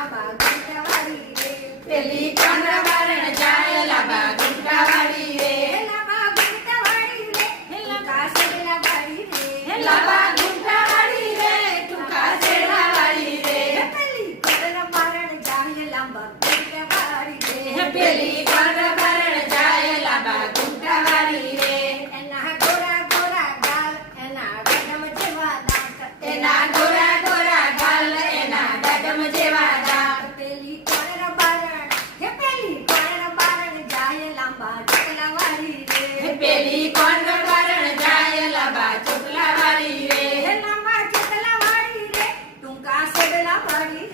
લાંબા ઘૂંટવાળી રે. પેલી કોણ બારણ જાય લાંબા ઘૂંટાવાળી રે. લાંબા ઘૂંટવાળી રે, ટૂંકા સેલા વાળી રે. લાંબા ઘૂંટાવાળી રે, ટૂંકા સેલાવાળી રે. પેલી કોણ બારણ જાય લાંબા ઘૂંટવાળી રે. પેલી કોણ બારણ જાય લાંબા ઘૂંટાવાળી રે. એના ગોરા ગોરા ગાલ, એના ગગમ જેવા દાંત. એના ગોરા ગોરા ગાલ, એના ડગમ જેવા દાંત. પેલી કોણ બારણ, હે પેલી કોણ બારણ જાય લાંબા ચોટલાવાળી રે. પેલી કોણ બારણ જાય લાંબા ચોટલાવાળી રે. લાંબા ચોટલાવાળી રે, ટૂંકા સેડલાવાળી